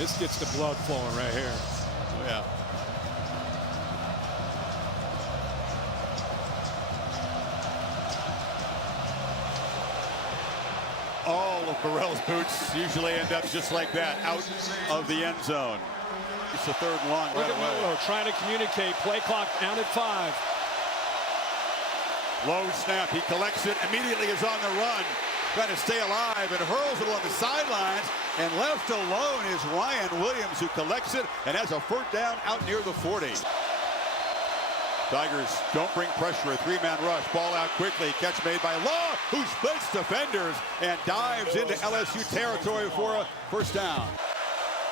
This gets the blood flowing right here. Oh, yeah. All of Burrell's boots usually end up just like that, out of the end zone. It's the third and long right away. Milroe trying to communicate. Play clock down at 5. Low snap. He collects it. Immediately is on the run. Trying to stay alive and hurls it along the sidelines. And left alone is Ryan Williams, who collects it and has a fourth down out near the 40. Tigers don't bring pressure. A 3-man rush. Ball out quickly. Catch made by Law, who splits defenders and dives into LSU territory for a first down.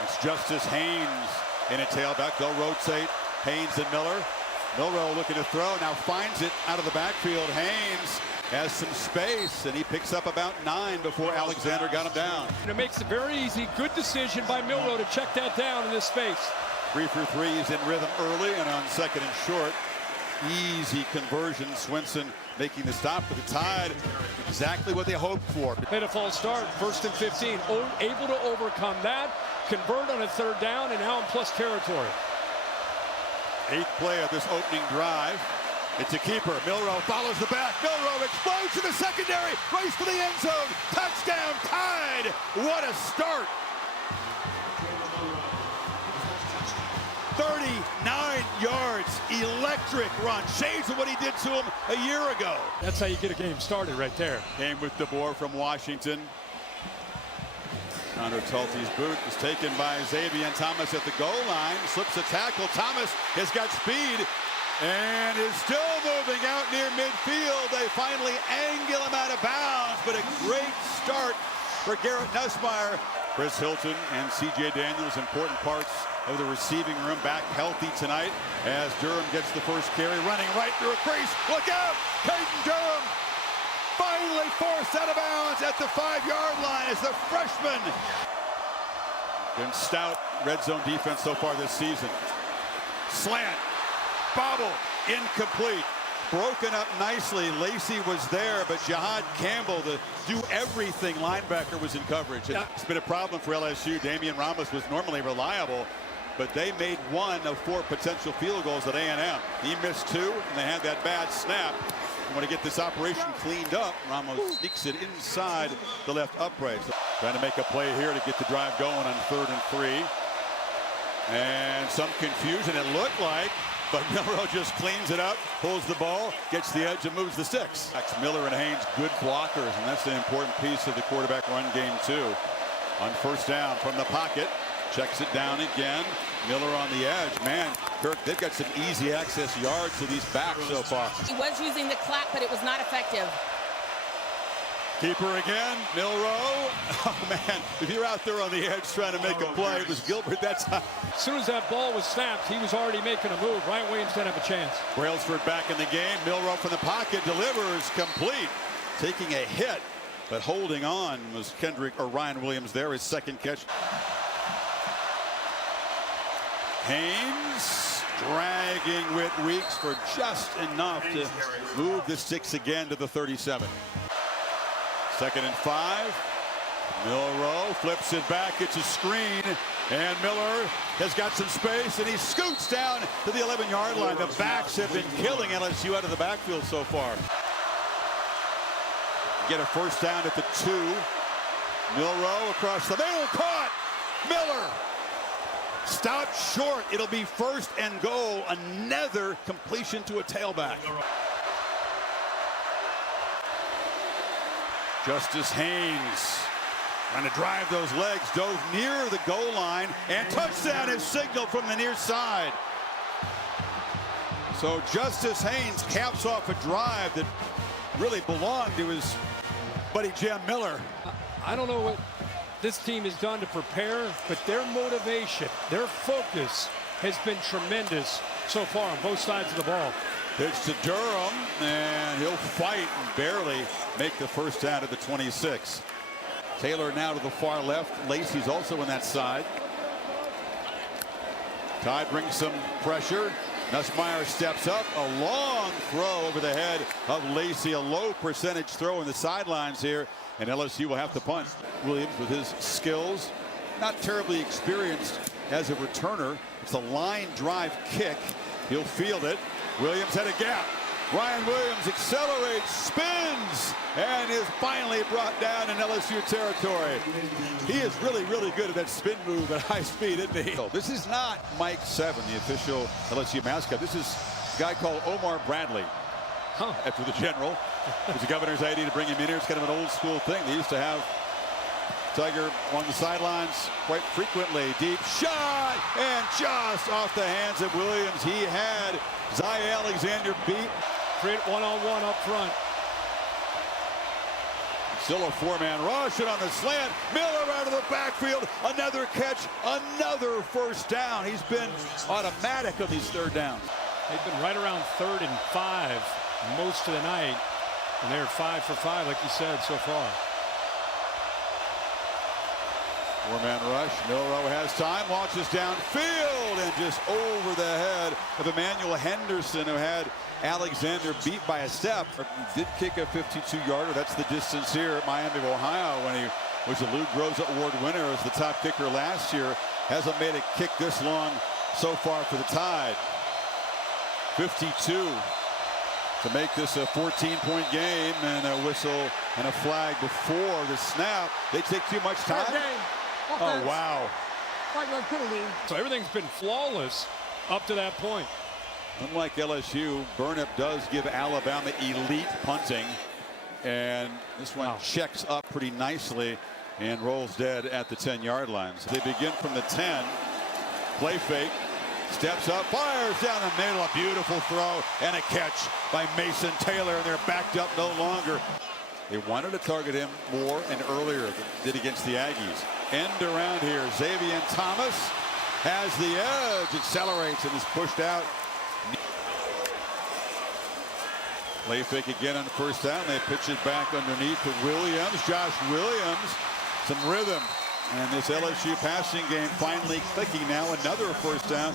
It's Justice Haynes in a tailback. They'll rotate Haynes and Miller. Milroe looking to throw. Now finds it out of the backfield. Haynes has some space, and he picks up about 9 before Alexander got him down. And it makes it very easy. Good decision by Milroe to check that down in this space. 3 for 3. He's in rhythm early and on second and short. Easy conversion. Swinson making the stop for the Tide. Exactly what they hoped for. Made a false start. 1st and 15. Able to overcome that. Convert on a 3rd down, and now in plus territory. 8th play of this opening drive. It's a keeper. Milroe follows the back. Milroe explodes to the secondary. Race for the end zone. Touchdown, Tide. What a start. 39 yards. Electric run. Shades of what he did to him a year ago. That's how you get a game started right there. Came with DeBoer from Washington. Connor Tulty's boot is taken by Xavier Thomas at the goal line. Slips a tackle. Thomas has got speed and is still moving out near midfield. They finally angle him out of bounds, but a great start for Garrett Nussmeier. Chris Hilton and C.J. Daniels, important parts of the receiving room, back healthy tonight as Durham gets the first carry, running right through a crease. Look out! Caden Durham finally forced out of bounds at the 5-yard line as the freshman. Been stout red zone defense so far this season. Slant, bobble, incomplete. Broken up nicely. Lacey was there, but Jihad Campbell, the do-everything linebacker, was in coverage. It's been a problem for LSU. Damian Ramos was normally reliable, but they made 1 of 4 potential field goals at A&M. He missed 2, and they had that bad snap. You want to get this operation cleaned up. Ramos sneaks it inside the left upright. So trying to make a play here to get the drive going on 3rd and 3. And some confusion, it looked like. But Milroe just cleans it up, pulls the ball, gets the edge, and moves the sticks. Miller and Haynes, good blockers, and that's an important piece of the quarterback run game, too. On 1st down from the pocket, checks it down again. Miller on the edge. Man, Kirk, they've got some easy access yards to these backs so far. He was using the clap, but it was not effective. Keeper again, Milroe. Oh, man, if you're out there on the edge trying to make a play, it was Gilbert that time. As soon as that ball was snapped, he was already making a move. Ryan Williams didn't have a chance. Brailsford back in the game. Milroe from the pocket delivers complete. Taking a hit, but holding on was Ryan Williams there, his 2nd catch. Haynes dragging with Weeks for just enough to move the sticks again to the 37. 2nd and 5. Milroe flips it back. It's a screen, and Miller has got some space, and he scoots down to the 11-yard line. The backs have been killing LSU out of the backfield so far. Get a first down at the 2. Milroe across the middle, caught. Miller stopped short. It'll be 1st and goal. Another completion to a tailback. Justice Haynes trying to drive those legs, dove near the goal line, and touchdown is signaled from the near side. So Justice Haynes caps off a drive that really belonged to his buddy Jam Miller. I don't know what this team has done to prepare, but their motivation, their focus has been tremendous so far on both sides of the ball. Pitch to Durham, and he'll fight and barely make the first down at the 26. Taylor now to the far left. Lacey's also on that side. Tide brings some pressure. Nussmeier steps up. A long throw over the head of Lacey. A low percentage throw in the sidelines here, and LSU will have to punt. Williams with his skills not terribly experienced as a returner. It's a line drive kick. He'll field it. Williams had a gap. Ryan Williams accelerates, spins, and is finally brought down in LSU territory. He is really, really good at that spin move at high speed, isn't he? This is not Mike 7, the official LSU mascot. This is a guy called Omar Bradley. After the general. It was the governor's idea to bring him in here. It's kind of an old school thing. They used to have Tiger on the sidelines quite frequently. Deep shot, and just off the hands of Williams. He had Zy Alexander beat. Great one-on-one up front. Still a four-man rush, and on the slant, Miller out of the backfield. Another catch, another first down. He's been automatic on these third downs. They've been right around 3rd and 5 most of the night, and they're 5 for 5, like you said, so far. Four-man rush. Milroe has time, launches downfield, and just over the head of Emmanuel Henderson, who had Alexander beat by a step. He did kick a 52-yarder. That's the distance here at Miami of Ohio when he was the Lou Groza Award winner as the top kicker last year. Hasn't made a kick this long so far for the Tide. 52 to make this a 14-point game, and a whistle and a flag before the snap. They take too much time. Oh, wow. So everything's been flawless up to that point. Unlike LSU, Burnip does give Alabama elite punting, and this one checks up pretty nicely and rolls dead at the 10-yard line. So they begin from the 10. Play fake. Steps up, fires down the middle. A beautiful throw and a catch by Mason Taylor, and they're backed up no longer. They wanted to target him more and earlier than did against the Aggies. End around here. Xavier Thomas has the edge, accelerates, and is pushed out. Play fake again on the first down. They pitch it back underneath to Williams. Josh Williams, some rhythm. And this LSU passing game finally clicking now. Another first down.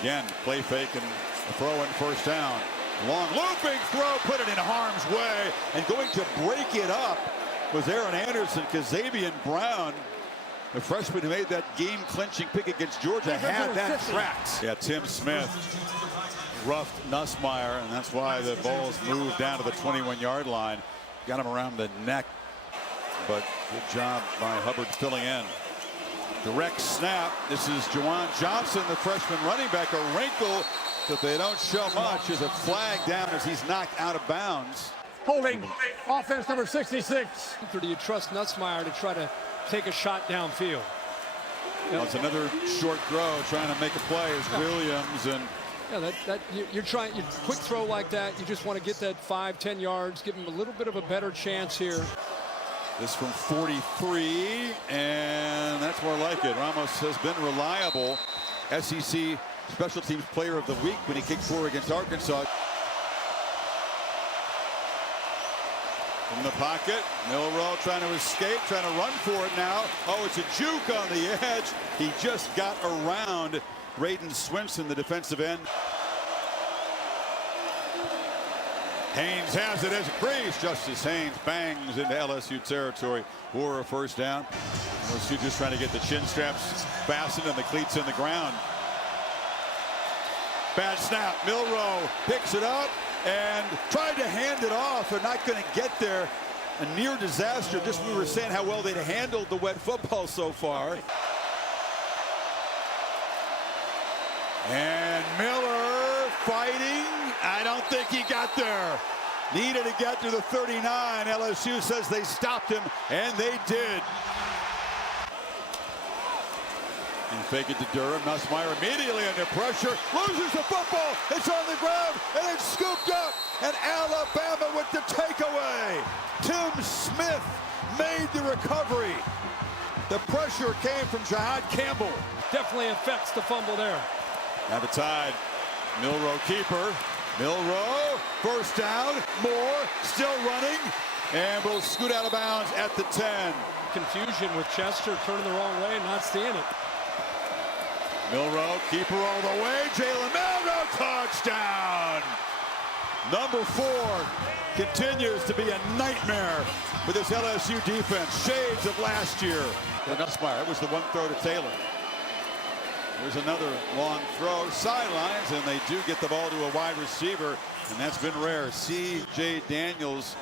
Again, play fake and a throw in first down. Long looping throw, put it in harm's way. And going to break it up was Aaron Anderson, because Xavier Brown, the freshman who made that game-clinching pick against Georgia, had that tracked. Yeah, Tim Smith roughed Nussmeier, and that's why the ball's moved down to the 21-yard line. Got him around the neck, but good job by Hubbard filling in. Direct snap. This is Juwan Johnson, the freshman running back. A wrinkle that they don't show much is a flag down as he's knocked out of bounds. Holding offense number 66. Or do you trust Nussmeier to try to take a shot downfield? Well, it's another short throw trying to make a play as Williams, and you're trying, you quick throw like that, you just want to get that 5-10 yards, give him a little bit of a better chance here. This from 43, and that's more like it. Ramos has been reliable. SEC Special Teams Player of the Week when he kicked 4 against Arkansas. From the pocket, Milroe trying to escape, trying to run for it now. Oh, it's a juke on the edge. He just got around Braden Swinson, the defensive end. Haynes has it as a crease. Justice Haynes bangs into LSU territory for a first down. LSU just trying to get the chin straps fastened and the cleats in the ground. Bad snap. Milroe picks it up and tried to hand it off. They're not going to get there. A near disaster. Just we were saying how well they'd handled the wet football so far. And Miller fighting. I don't think he got there. Needed to get to the 39. LSU says they stopped him, and they did. And fake it to Durham. Nussmeier immediately under pressure. Loses the football. It's on the ground, and it's scooped up. And Alabama with the takeaway. Tim Smith made the recovery. The pressure came from Jihad Campbell. Definitely affects the fumble there. Now the Tide. Milroe keeper. Milroe, first down. Moore still running, and will scoot out of bounds at the 10. Confusion with Chester turning the wrong way and not seeing it. Milroe, keeper all the way. Jalen Milroe, touchdown. Number 4 continues to be a nightmare for this LSU defense. Shades of last year. Nussmeier, that was the one throw to Taylor. There's another long throw, sidelines, and they do get the ball to a wide receiver, and that's been rare. C.J. Daniels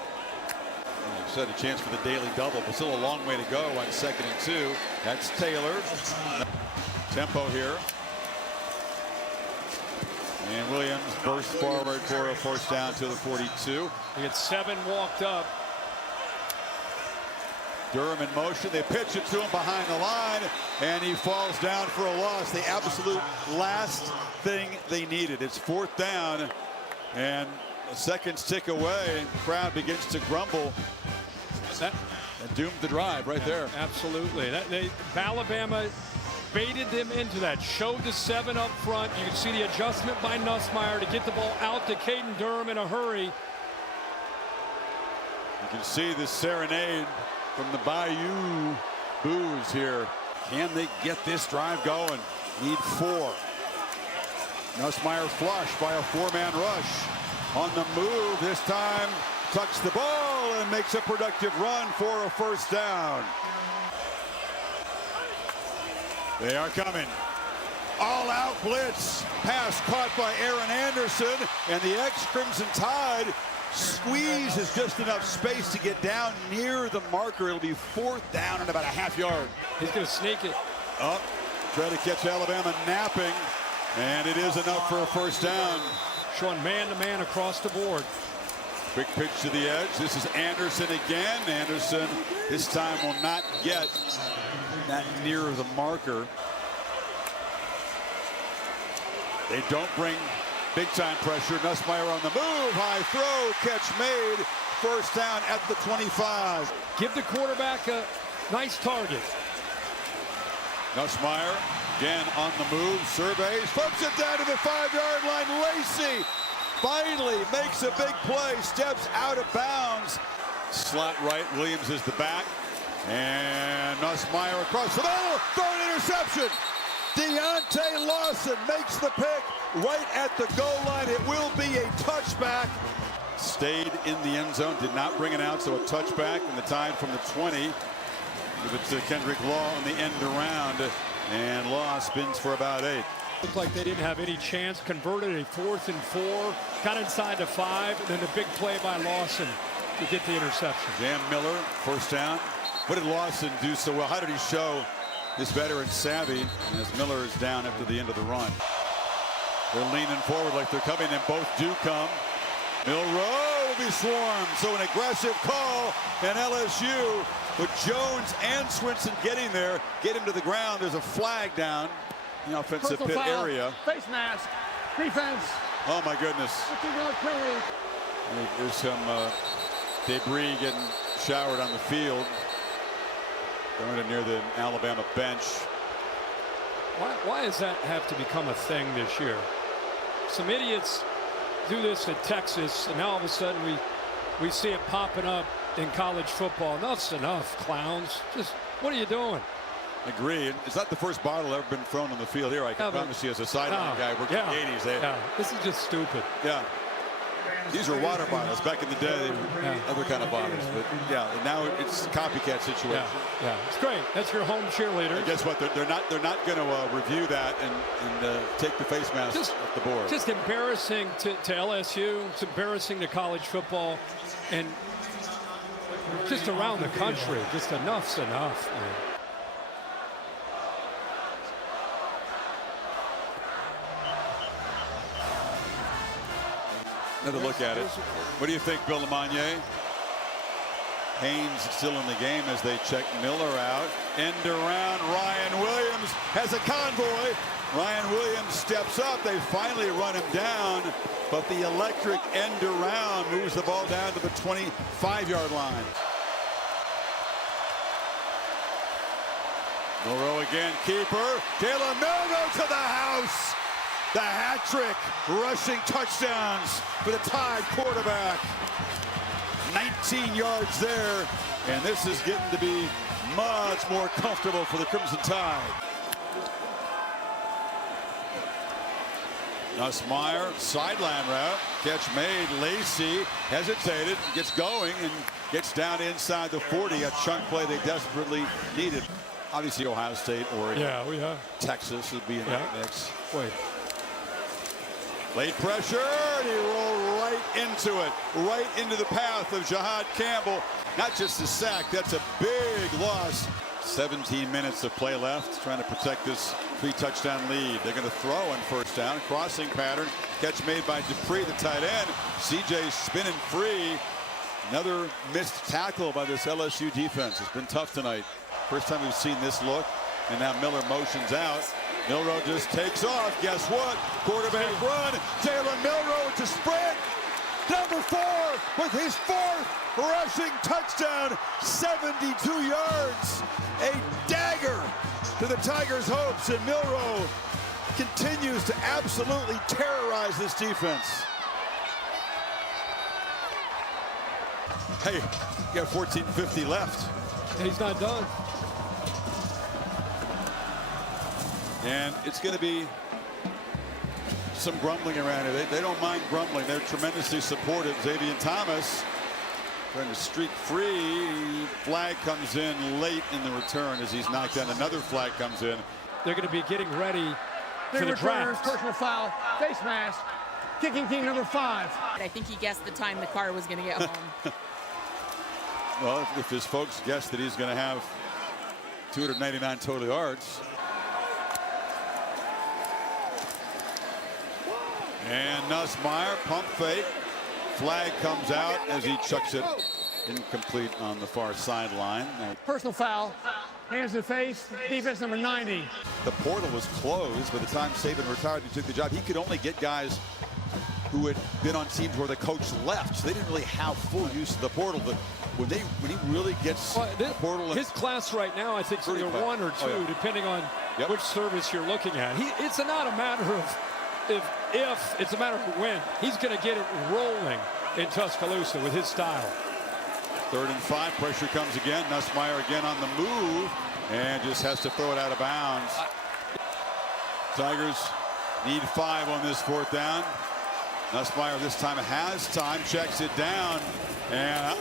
set a chance for the daily double, but still a long way to go on 2nd and 2. That's Taylor. Tempo here. And Williams bursts forward for a first down to the 42. He gets 7 walked up. Durham in motion. They pitch it to him behind the line, and he falls down for a loss. The absolute last thing they needed. It's 4th down, and seconds tick away. The crowd begins to grumble. That doomed the drive right there. Absolutely. Alabama baited them into that. Showed the 7 up front. You can see the adjustment by Nussmeier to get the ball out to Caden Durham in a hurry. You can see the serenade from the Bayou boos here. Can they get this drive going? Need 4. Nussmeier flush by a 4-man rush. On the move this time, tucks the ball and makes a productive run for a first down. They are coming. All-out blitz. Pass caught by Aaron Anderson, and the ex-Crimson Tide squeezes just enough space to get down near the marker. It'll be 4th down and about a half yard. He's going to sneak it. Up, try to catch Alabama napping, and it is enough for a first down. Showing man-to-man across the board. Quick pitch to the edge. This is Anderson again. Anderson this time will not get that near the marker. They don't bring big-time pressure. Nussmeier on the move. High throw. Catch made. First down at the 25. Give the quarterback a nice target. Nussmeier again on the move. Surveys. Flips it down to the 5-yard line. Lacey finally makes a big play. Steps out of bounds. Slot right. Williams is the back. And Nussmeier across the middle. Throw an interception. Deontay Lawson makes the pick right at the goal line. It will be a touchback. Stayed in the end zone, did not bring it out, so a touchback, and the tide from the 20. Give it to Kendrick Law on the end around, and Law spins for about 8. Looked like they didn't have any chance. Converted a 4th and 4. Got inside the 5, and then a big play by Lawson to get the interception. Jam Miller, first down. What did Lawson do so well? How did he show this veteran savvy as Miller is down after the end of the run? They're leaning forward like they're coming, and both do come. Milroe will be swarmed, so an aggressive call, and LSU with Jones and Swinson getting there, get him to the ground. There's a flag down in the offensive pit area. Face mask. Defense. Oh my goodness. There's some debris getting showered on the field. Going near the Alabama bench. Why does that have to become a thing this year? Some idiots do this in Texas, and now all of a sudden we see it popping up in college football. Enough's enough, clowns. Just, what are you doing? Agree. It's not the first bottle ever been thrown on the field here. I can promise you, as a sideline guy, worked in the 80s. This is just stupid. Yeah. These were water bottles. Back in the day, they were other kind of bottles. But yeah, now it's a copycat situation. Yeah, it's great. That's your home cheerleader. And guess what? They're not going to review that and take the face mask off the board. Just embarrassing to LSU. It's embarrassing to college football, and just around the country. Just enough's enough, man. Another look at it. What do you think, Bill LeMonnier? Haynes still in the game as they check Miller out. End around. Ryan Williams has a convoy. Ryan Williams steps up. They finally run him down, but the electric end around moves the ball down to the 25-yard line. Milroe again, keeper. Kayla Milroe to the house. The hat trick, rushing touchdowns for the Tide quarterback. 19 yards there, and this is getting to be much more comfortable for the Crimson Tide. Nussmeier, sideline route, catch made. Lacey hesitated, gets going, and gets down inside the 40. A chunk play they desperately needed. Obviously, Ohio State, Oregon, Texas would be in that mix. Wait. Late pressure, and he rolled right into it, right into the path of Jahad Campbell. Not just a sack, that's a big loss. 17 minutes of play left, trying to protect this 3-touchdown lead. They're going to throw on first down, crossing pattern, catch made by Dupree, the tight end. CJ spinning free. Another missed tackle by this LSU defense. It's been tough tonight. First time we've seen this look, and now Miller motions out. Milroe just takes off. Guess what? Quarterback run. Jalen Milroe to sprint. Number 4 with his 4th rushing touchdown. 72 yards. A dagger to the Tigers' hopes, and Milroe continues to absolutely terrorize this defense. Hey, you got 14:50 left. He's not done. And it's going to be some grumbling around it. They don't mind grumbling. They're tremendously supportive. Xavier Thomas trying to streak free. Flag comes in late in the return as he's knocked down. Another flag comes in. They're going to be getting ready for the returners, draft. personal foul, face mask, kicking team number 5. I think he guessed the time the car was going to get home. Well, if his folks guess that he's going to have 299 total yards. And Nussmeier, pump fake. Flag comes out as he chucks it incomplete on the far sideline. Personal foul, hands to face, defense number 90. The portal was closed by the time Saban retired and took the job. He could only get guys who had been on teams where the coach left, so they didn't really have full use of the portal. But when he really gets the portal, his class right now, I think, is either 1 or 2, depending on which service you're looking at. It's not a matter of if, it's a matter of when. He's going to get it rolling in Tuscaloosa with his style. 3rd and 5, pressure comes again. Nussmeier again on the move and just has to throw it out of bounds. Tigers need 5 on this 4th down. Nussmeier this time has time, checks it down, and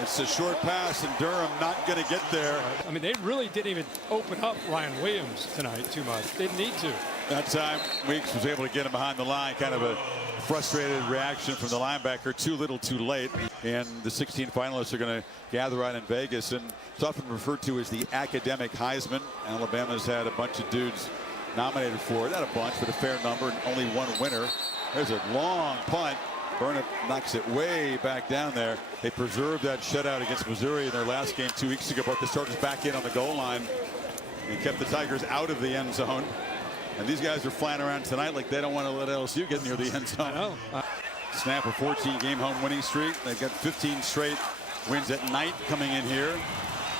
it's a short pass, and Durham not going to get there. I mean, they really didn't even open up Ryan Williams tonight too much. They didn't need to. That time, Weeks was able to get him behind the line. Kind of a frustrated reaction from the linebacker. Too little, too late. And the 16 finalists are going to gather out in Vegas, and it's often referred to as the academic Heisman. Alabama's had a bunch of dudes nominated for it. Not a bunch, but a fair number, and only one winner. There's a long punt. Burnett knocks it way back down there. They preserved that shutout against Missouri in their last game 2 weeks ago, but the starters back in on the goal line and kept the Tigers out of the end zone. And these guys are flying around tonight like they don't want to let LSU get near the end zone. I know. Snap a 14-game home winning streak. They've got 15 straight wins at night coming in here.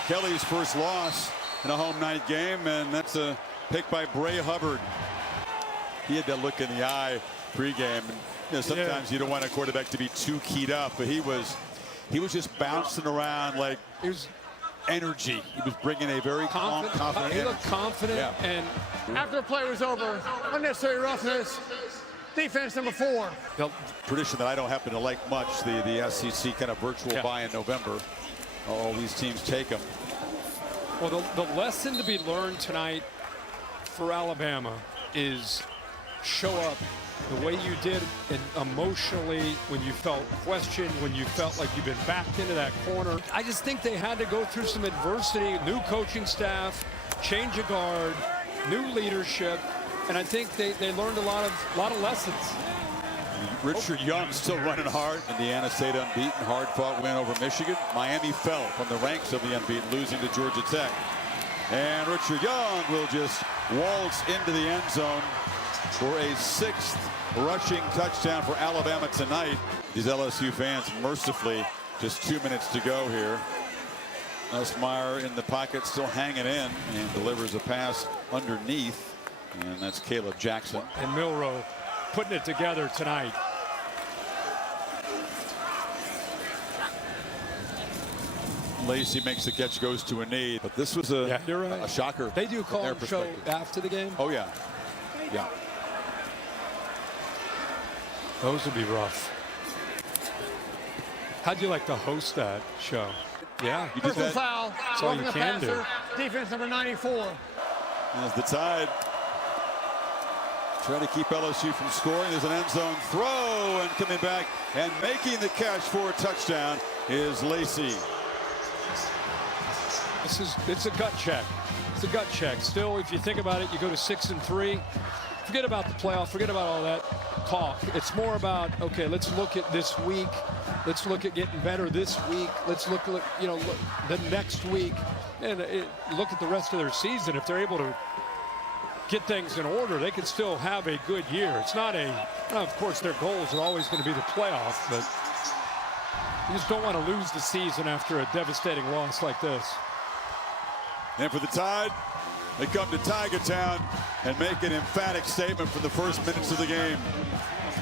Kelly's first loss in a home night game, and that's a pick by Bray Hubbard. He had that look in the eye pregame. And, sometimes you don't want a quarterback to be too keyed up, but he was just bouncing around like there's energy. He was bringing a very confident he looked confident. Yeah. And After the play was over, unnecessary roughness, defense number 4. Tradition that I don't happen to like much, the SEC kind of virtual bye in November. All these teams take them. well, the lesson to be learned tonight for Alabama is show up the way you did, and emotionally, when you felt questioned, when you felt like you've been backed into that corner. I just think they had to go through some adversity, new coaching staff, change of guard, new leadership, and I think they learned a lot of lessons. Richard Young still running hard. Indiana State unbeaten, hard-fought win over Michigan. Miami fell from the ranks of the unbeaten, losing to Georgia Tech. And Richard Young will just waltz into the end zone for a 6th rushing touchdown for Alabama tonight. These LSU fans mercifully, just 2 minutes to go here. Nussmeier in the pocket, still hanging in, and delivers a pass underneath, and that's Caleb Jackson. And Milroe putting it together tonight. Lacey makes the catch, goes to a knee, but this was a shocker. They do call their and show perspective. after the game. Oh yeah, yeah. Those would be rough. How'd you like to host that show? Yeah, You did Personal that foul. That's all Roughing you the can do. passer. Defense number 94. as the Tide trying to keep LSU from scoring. There's an end zone throw, and coming back and making the catch for a touchdown is Lacey. It's a gut check. It's a gut check. Still, if you think about it, you go to 6-3. Forget about the playoff. Forget about all that talk. It's more about, okay, let's look at this week. Let's look at getting better this week. Let's look the next week, and look at the rest of their season. If they're able to get things in order, they could still have a good year. It's not of course, their goals are always going to be the playoff, but you just don't want to lose the season after a devastating loss like this. And for the Tide, they come to Tiger Town and make an emphatic statement for the first minutes of the game.